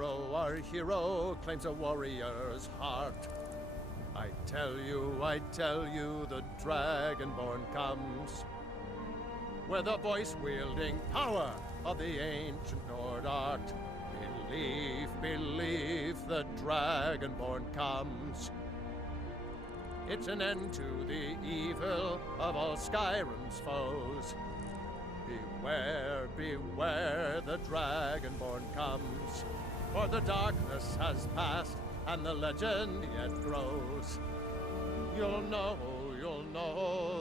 our hero claims a warrior's heart. I tell you, the Dragonborn comes, with the voice-wielding power of the ancient Nord art. Believe, the Dragonborn comes. It's an end to the evil of all Skyrim's foes. Beware, the Dragonborn comes. For the darkness has passed, and the legend yet grows. You'll know,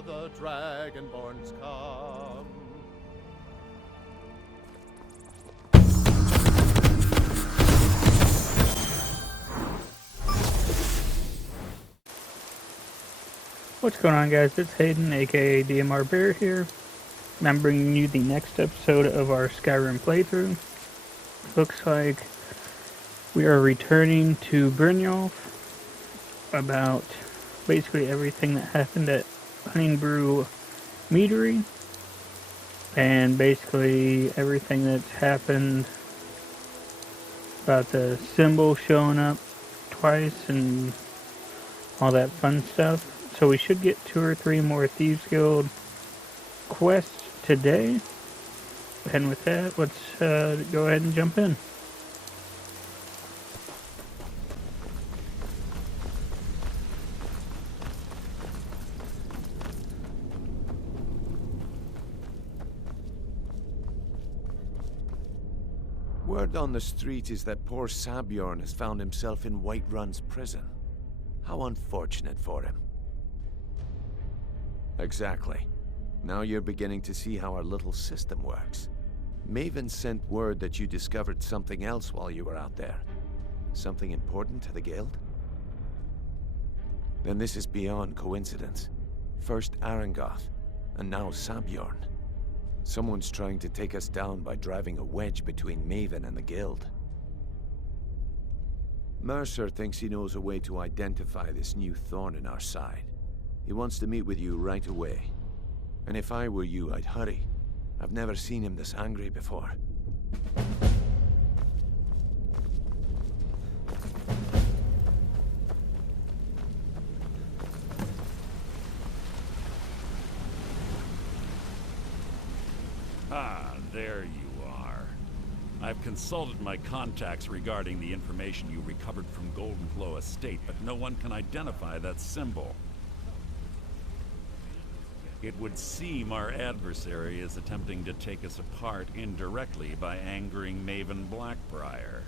the Dragonborn's come. What's going on, guys? It's Hayden, aka DMR Bear here, and I'm bringing you the next episode of our Skyrim playthrough. Looks like we are returning to Brynjolf about basically everything that happened at Honningbrew Meadery, and basically everything that's happened about the symbol showing up twice and all that fun stuff. So we should get 2 or 3 more Thieves Guild quests today. And with that, let's go ahead and jump in. Word on the street is that poor Sabjorn has found himself in Whiterun's prison. How unfortunate for him. Exactly. Now you're beginning to see how our little system works. Maven sent word that you discovered something else while you were out there. Something important to the guild? Then this is beyond coincidence. First Arangoth, and now Sabjorn. Someone's trying to take us down by driving a wedge between Maven and the guild. Mercer thinks he knows a way to identify this new thorn in our side. He wants to meet with you right away. And if I were you, I'd hurry. I've never seen him this angry before. Ah, there you are. I've consulted my contacts regarding the information you recovered from Goldenglow Estate, but no one can identify that symbol. It would seem our adversary is attempting to take us apart indirectly by angering Maven Blackbriar.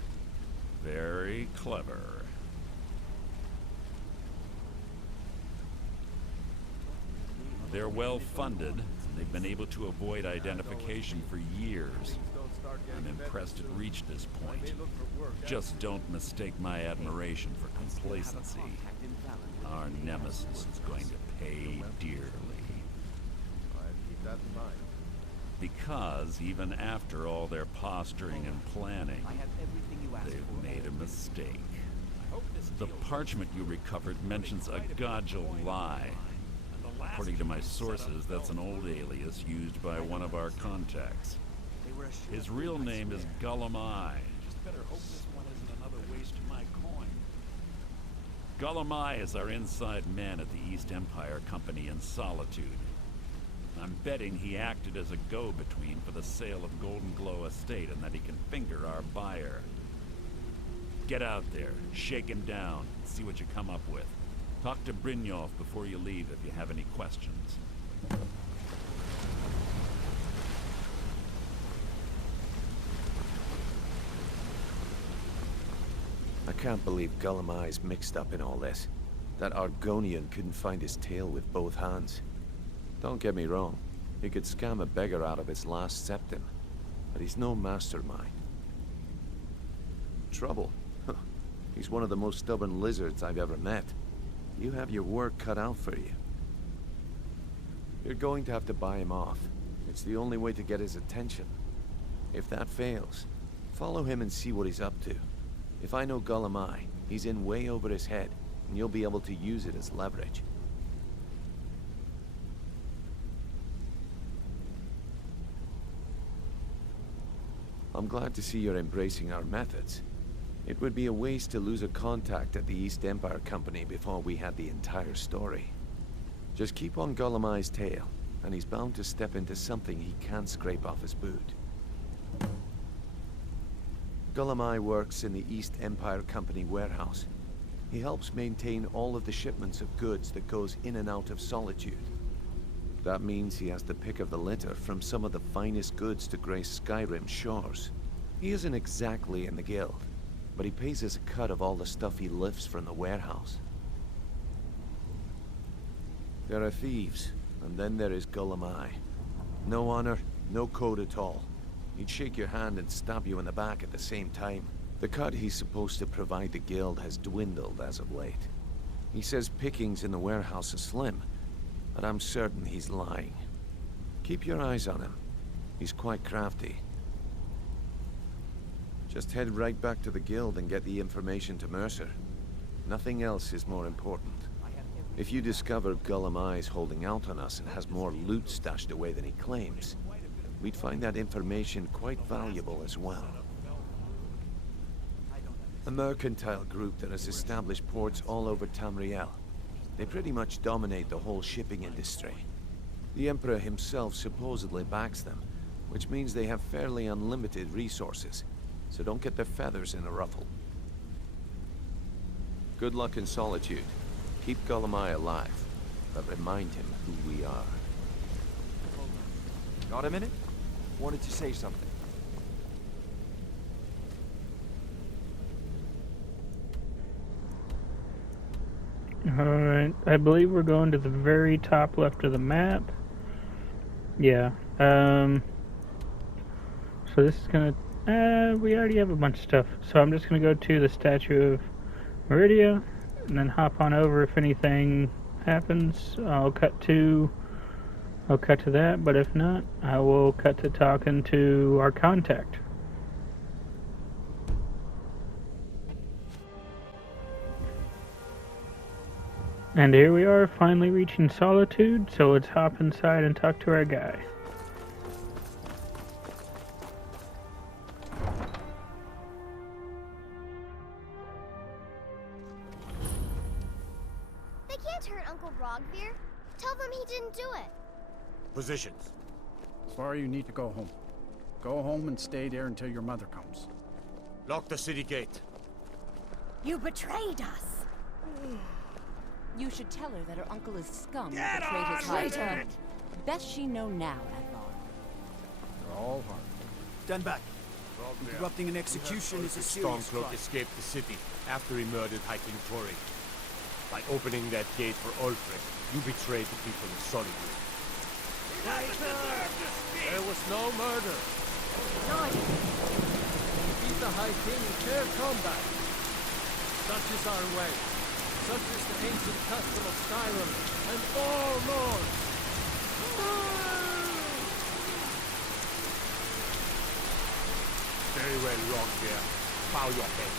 Very clever. They're well funded. They've been able to avoid identification for years. I'm impressed it reached this point. Just don't mistake my admiration for complacency. Our nemesis is going to pay dearly. Because even after all their posturing and planning, they've made a mistake. The parchment you recovered mentions a Gulum-Ei. According to my sources, that's an old alias used by one of our contacts. His real name is Gulum-Ei. Just better hope this one isn't another waste of my coin. Gulum-Ei is our inside man at the East Empire Company in Solitude. I'm betting he acted as a go-between for the sale of Goldenglow Estate and that he can finger our buyer. Get out there, shake him down, and see what you come up with. Talk to Brynjolf before you leave if you have any questions. I can't believe Gulum-Ei's mixed up in all this. That Argonian couldn't find his tail with both hands. Don't get me wrong, he could scam a beggar out of his last septim, but he's no mastermind. Trouble? He's one of the most stubborn lizards I've ever met. You have your work cut out for you. You're going to have to buy him off. It's the only way to get his attention. If that fails, follow him and see what he's up to. If I know Gulum-Ei, he's in way over his head, and you'll be able to use it as leverage. I'm glad to see you're embracing our methods. It would be a waste to lose a contact at the East Empire Company before we had the entire story. Just keep on Gulum-Ei's tail, and he's bound to step into something he can't scrape off his boot. Gulum-Ei works in the East Empire Company warehouse. He helps maintain all of the shipments of goods that goes in and out of Solitude. That means he has the pick of the litter from some of the finest goods to grace Skyrim's shores. He isn't exactly in the guild, but he pays us a cut of all the stuff he lifts from the warehouse. There are thieves, and then there is Gulum-Ei. No honor, no code at all. He'd shake your hand and stab you in the back at the same time. The cut he's supposed to provide the guild has dwindled as of late. He says pickings in the warehouse are slim, but I'm certain he's lying. Keep your eyes on him. He's quite crafty. Just head right back to the guild and get the information to Mercer. Nothing else is more important. If you discover Gulum-Ei's holding out on us and has more loot stashed away than he claims, we'd find that information quite valuable as well. A mercantile group that has established ports all over Tamriel. They pretty much dominate the whole shipping industry. The Emperor himself supposedly backs them, which means they have fairly unlimited resources, so don't get their feathers in a ruffle. Good luck in Solitude. Keep Gulum-Ei alive, but remind him who we are. Got a minute? Wanted to say something. Alright, I believe we're going to the very top left of the map. Yeah, so this is gonna, we already have a bunch of stuff, so I'm just gonna go to the Statue of Meridia, and then hop on over. If anything happens, I'll cut to that, but if not, I will cut to talking to our contact. And here we are, finally reaching Solitude, so let's hop inside and talk to our guy. They can't hurt Uncle Rogveer. Tell them he didn't do it. Positions. Sorry, you need to go home. Go home and stay there until your mother comes. Lock the city gate. You betrayed us! You should tell her that her uncle is scum who betrayed his high. Best she know now, Advar. They're all hard. Stand back. Interrupting an execution is a serious crime. Stormcloak escaped the city after he murdered High King Tori. By opening that gate for Ulfric, you betrayed the people of Solitude. There was no murder. Beat the High King in fair combat. Such is our way. Such is the ancient custom of Skyrim and all lords. Very well, Roggear. Bow your head.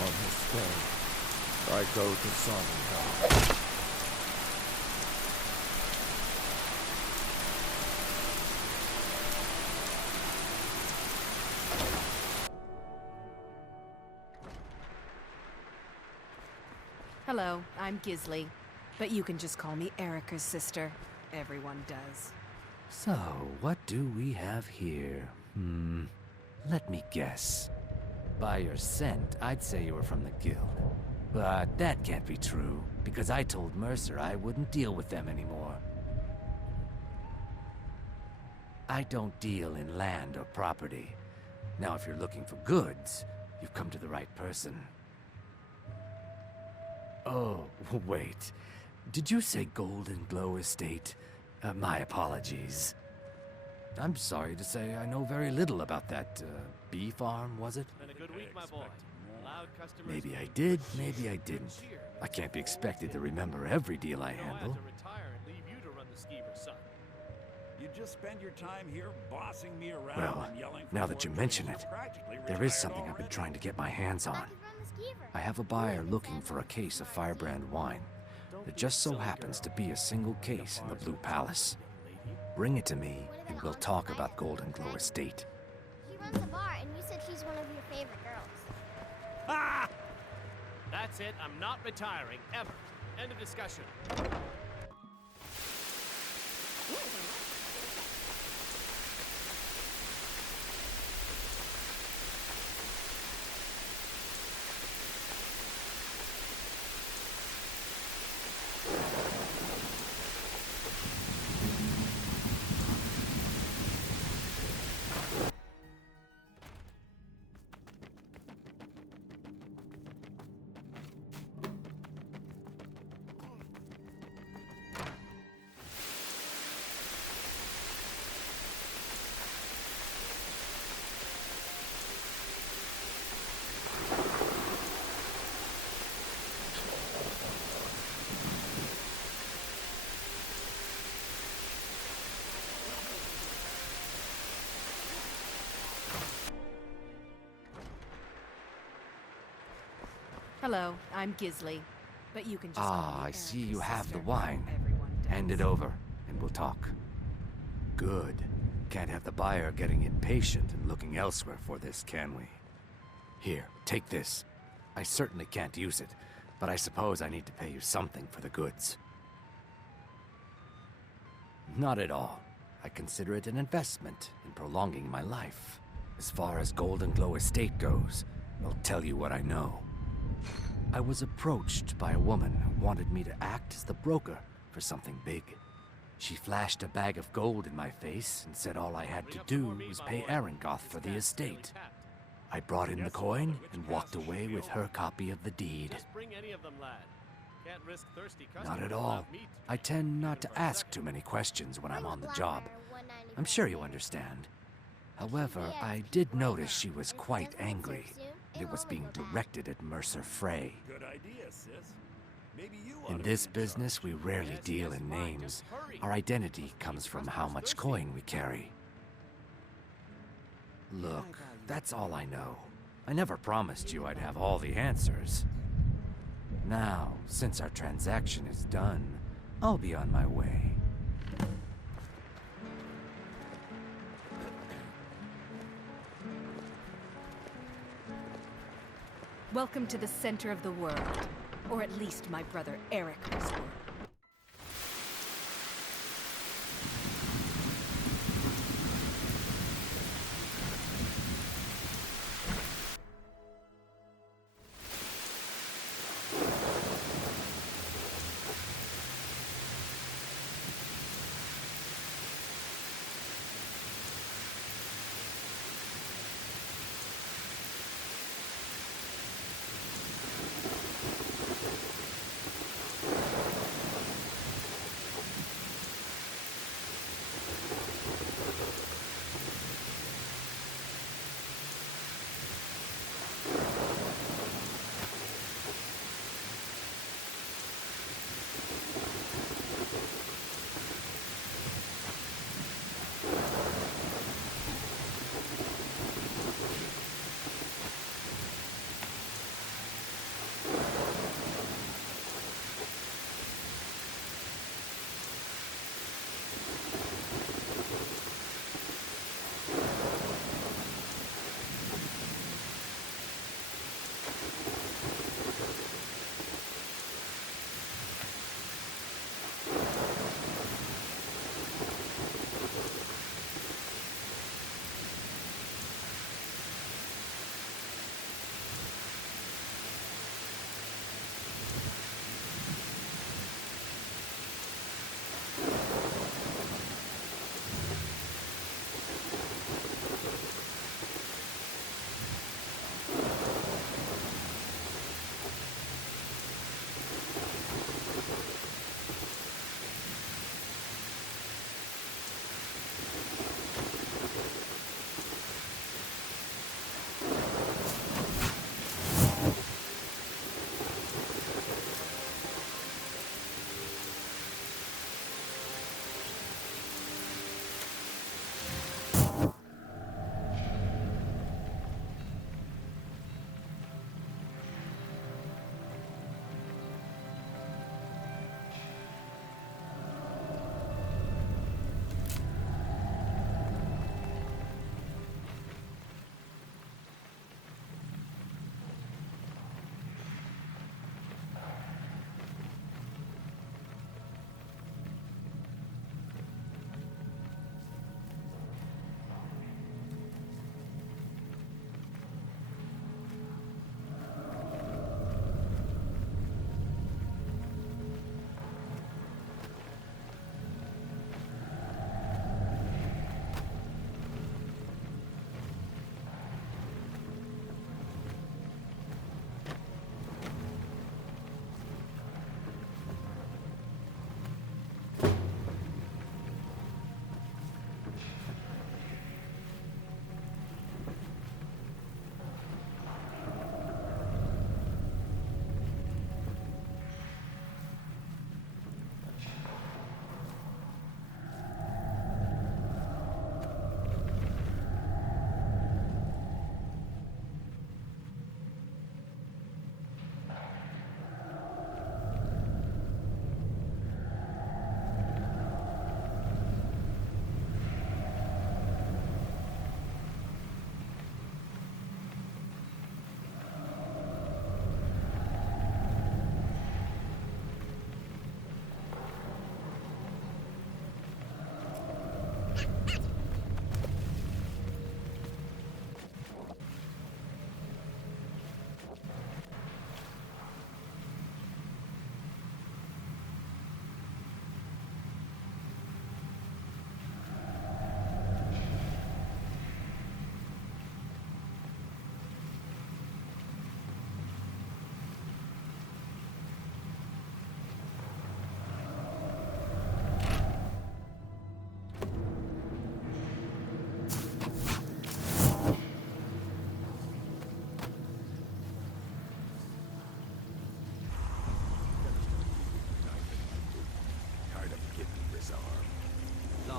On his skull, I go to Sodom. Hello, I'm Gisli, but you can just call me Erica's sister. Everyone does. So, what do we have here? Let me guess. By your scent, I'd say you were from the guild. But that can't be true, because I told Mercer I wouldn't deal with them anymore. I don't deal in land or property. Now, if you're looking for goods, you've come to the right person. Oh, wait. Did you say Golden Glow Estate? My apologies. I'm sorry to say I know very little about that, bee farm, was it? Been a good week, my boy. Loud customers. Maybe I did, maybe I didn't. I can't be expected to remember every deal I handle. You just spend your time here bossing me around Well, and yelling for now that you more mention trees. it, You're practically there is retired something I've been already. trying to get my hands on. I could run the skeever. I have a buyer looking for a case of Firebrand wine. There just so happens to be a single case in the Blue Palace. Bring it to me, and we'll talk about Golden Glow Estate. He runs a bar, and you said he's one of your favorite girls. Ah! That's it. I'm not retiring, ever. End of discussion. Hello, I'm Gisley, but you can just call me I see you Erica's have the sister. wine. Everyone does. Hand it over, and we'll talk. Good. Can't have the buyer getting impatient and looking elsewhere for this, can we? Here, take this. I certainly can't use it, but I suppose I need to pay you something for the goods. Not at all. I consider it an investment in prolonging my life. As far as Golden Glow Estate goes, I'll tell you what I know. I was approached by a woman who wanted me to act as the broker for something big. She flashed a bag of gold in my face and said all I had to do was pay Arangoth for the estate. I brought in the coin and walked away with her copy of the deed. Just bring any of them, lad. Can't risk thirsty Not customers at all. without meat. I tend not to ask too many questions when I'm on the job. I'm sure you understand. However, I did notice she was quite angry. It was being directed at Mercer Frey. Good idea, sis. Maybe you In this business, we rarely deal in names. Our identity comes from how much coin we carry. Look, that's all I know. I never promised you I'd have all the answers. Now, since our transaction is done, I'll be on my way. Welcome to the center of the world. Or at least my brother Erica's world.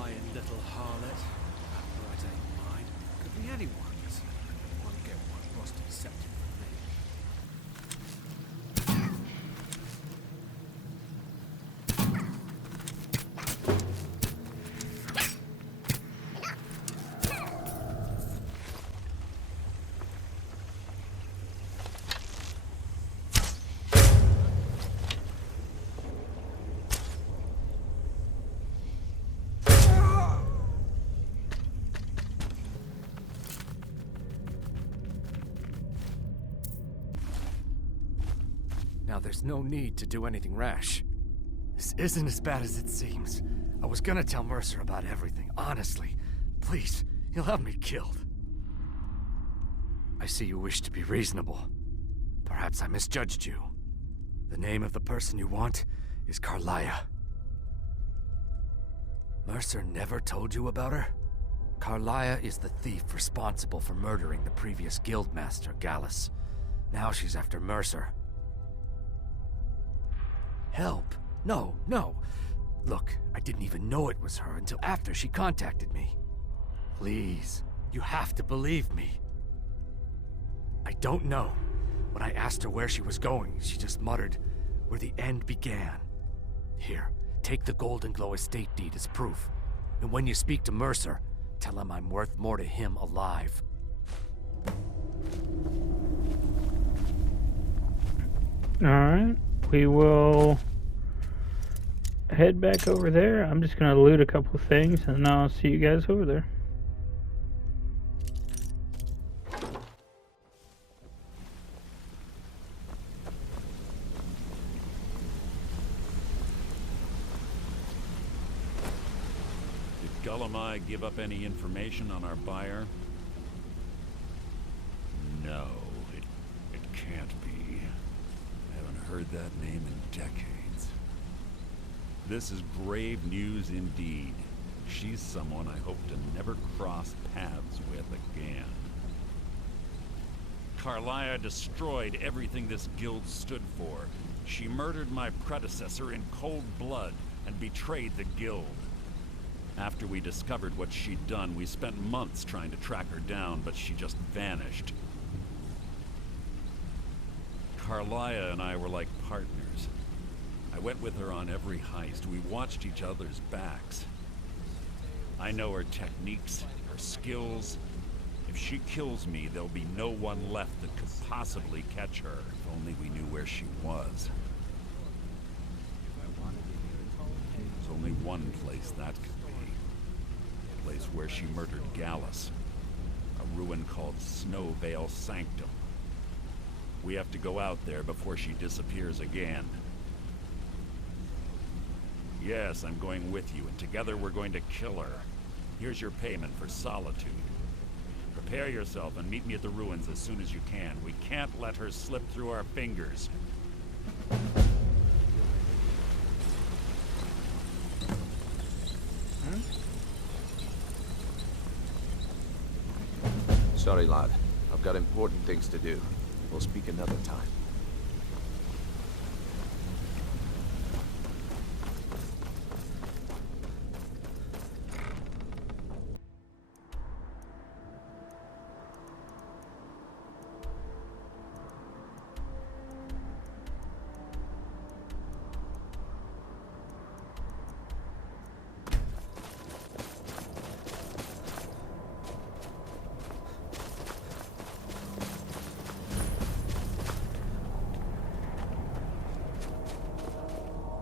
lying little harlot. That brat ain't mine. Could be anyone's. Won't get one rusty septic from me. Now there's no need to do anything rash. This isn't as bad as it seems. I was gonna tell Mercer about everything, honestly. Please, he'll have me killed. I see you wish to be reasonable. Perhaps I misjudged you. The name of the person you want is Carlia. Mercer never told you about her? Carlia is the thief responsible for murdering the previous guildmaster, Gallus. Now she's after Mercer. Help? No, no. Look, I didn't even know it was her until after she contacted me. Please, you have to believe me. I don't know. When I asked her where she was going, she just muttered, "Where the end began." Here, take the Golden Glow estate deed as proof. And when you speak to Mercer, tell him I'm worth more to him alive. Alright, we will head back over there. I'm just going to loot a couple things and I'll see you guys over there. Did Gulum-Ei give up any information on our buyer? No, it can't be. I haven't heard that name in decades. This is grave news indeed. She's someone I hope to never cross paths with again. Carlia destroyed everything this guild stood for. She murdered my predecessor in cold blood and betrayed the guild. After we discovered what she'd done, we spent months trying to track her down, but she just vanished. Carlia and I were like partners. I went with her on every heist. We watched each other's backs. I know her techniques, her skills. If she kills me, there'll be no one left that could possibly catch her. If only we knew where she was. There's only one place that could be. The place where she murdered Gallus. A ruin called Snowvale Sanctum. We have to go out there before she disappears again. Yes, I'm going with you, and together we're going to kill her. Here's your payment for solitude. Prepare yourself and meet me at the ruins as soon as you can. We can't let her slip through our fingers. Sorry, lad. I've got important things to do. We'll speak another time.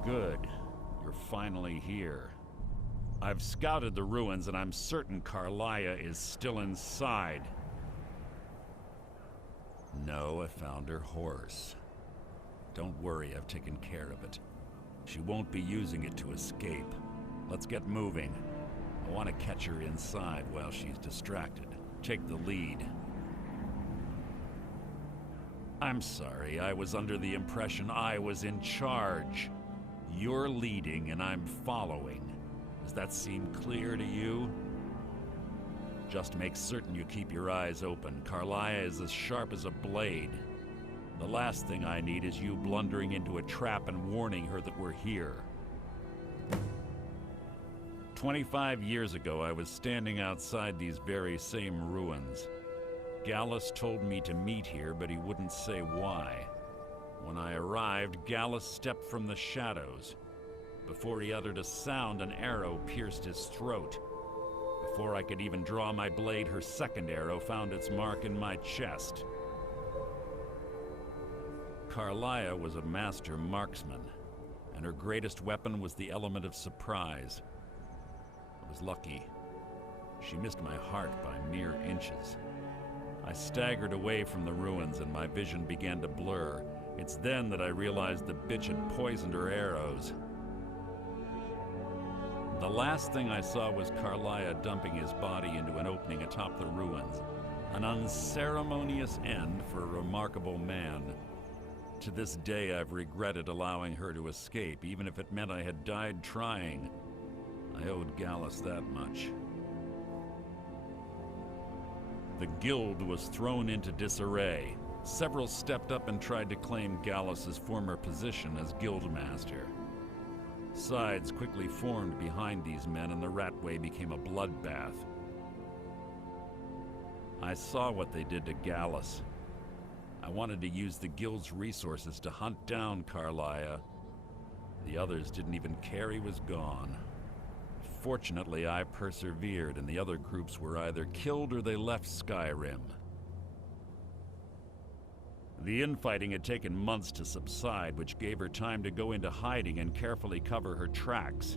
Good. You're finally here. I've scouted the ruins and I'm certain Carlia is still inside. No, I found her horse. Don't worry, I've taken care of it. She won't be using it to escape. Let's get moving. I want to catch her inside while she's distracted. Take the lead. I'm sorry, I was under the impression I was in charge. You're leading and I'm following. Does that seem clear to you? Just make certain you keep your eyes open. Carlia is as sharp as a blade. The last thing I need is you blundering into a trap and warning her that we're here. 25 years ago, I was standing outside these very same ruins. Gallus told me to meet here, but he wouldn't say why. When I arrived, Gallus stepped from the shadows. Before he uttered a sound, an arrow pierced his throat. Before I could even draw my blade, her second arrow found its mark in my chest. Carlia was a master marksman, and her greatest weapon was the element of surprise. I was lucky. She missed my heart by mere inches. I staggered away from the ruins and my vision began to blur. It's then that I realized the bitch had poisoned her arrows. The last thing I saw was Carlia dumping his body into an opening atop the ruins. An unceremonious end for a remarkable man. To this day, I've regretted allowing her to escape, even if it meant I had died trying. I owed Gallus that much. The guild was thrown into disarray. Several stepped up and tried to claim Gallus's former position as guildmaster. Sides quickly formed behind these men, and the Ratway became a bloodbath. I saw what they did to Gallus. I wanted to use the guild's resources to hunt down Carlia. The others didn't even care he was gone. Fortunately, I persevered, and the other groups were either killed or they left Skyrim. The infighting had taken months to subside, which gave her time to go into hiding and carefully cover her tracks.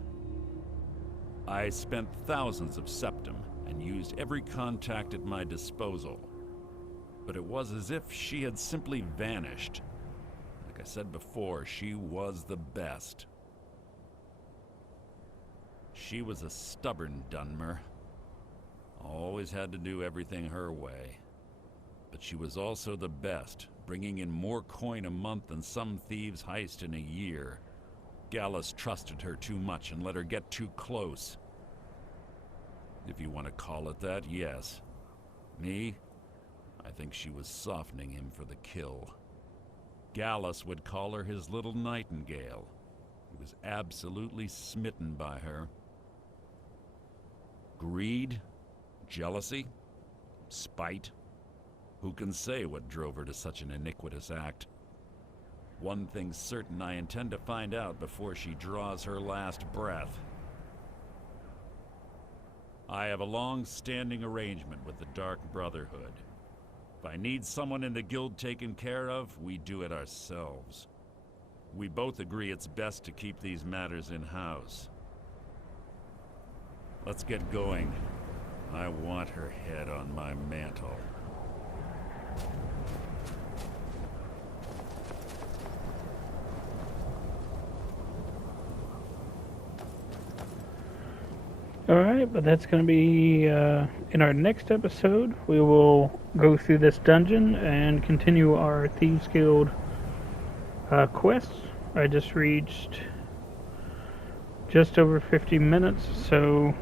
I spent thousands of septum and used every contact at my disposal. But it was as if she had simply vanished. Like I said before, she was the best. She was a stubborn Dunmer. Always had to do everything her way. But she was also the best, bringing in more coin a month than some thieves heist in a year. Gallus trusted her too much and let her get too close. If you want to call it that, yes. Me? I think she was softening him for the kill. Gallus would call her his little nightingale. He was absolutely smitten by her. Greed? Jealousy? Spite? Who can say what drove her to such an iniquitous act? One thing's certain, I intend to find out before she draws her last breath. I have a long-standing arrangement with the Dark Brotherhood. If I need someone in the guild taken care of, we do it ourselves. We both agree it's best to keep these matters in-house. Let's get going. I want her head on my mantle. Alright, but that's going to be in our next episode. We will go through this dungeon and continue our Thieves Guild quests. I just reached just over 50 minutes, so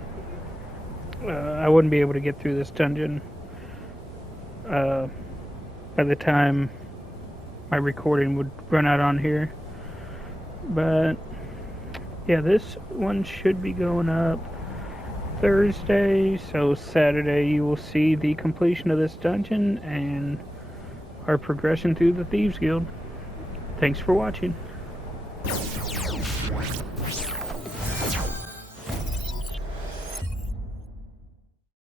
I wouldn't be able to get through this dungeon by the time my recording would run out on here. But yeah, this one should be going up Thursday, so Saturday you will see the completion of this dungeon and our progression through the Thieves Guild. Thanks for watching.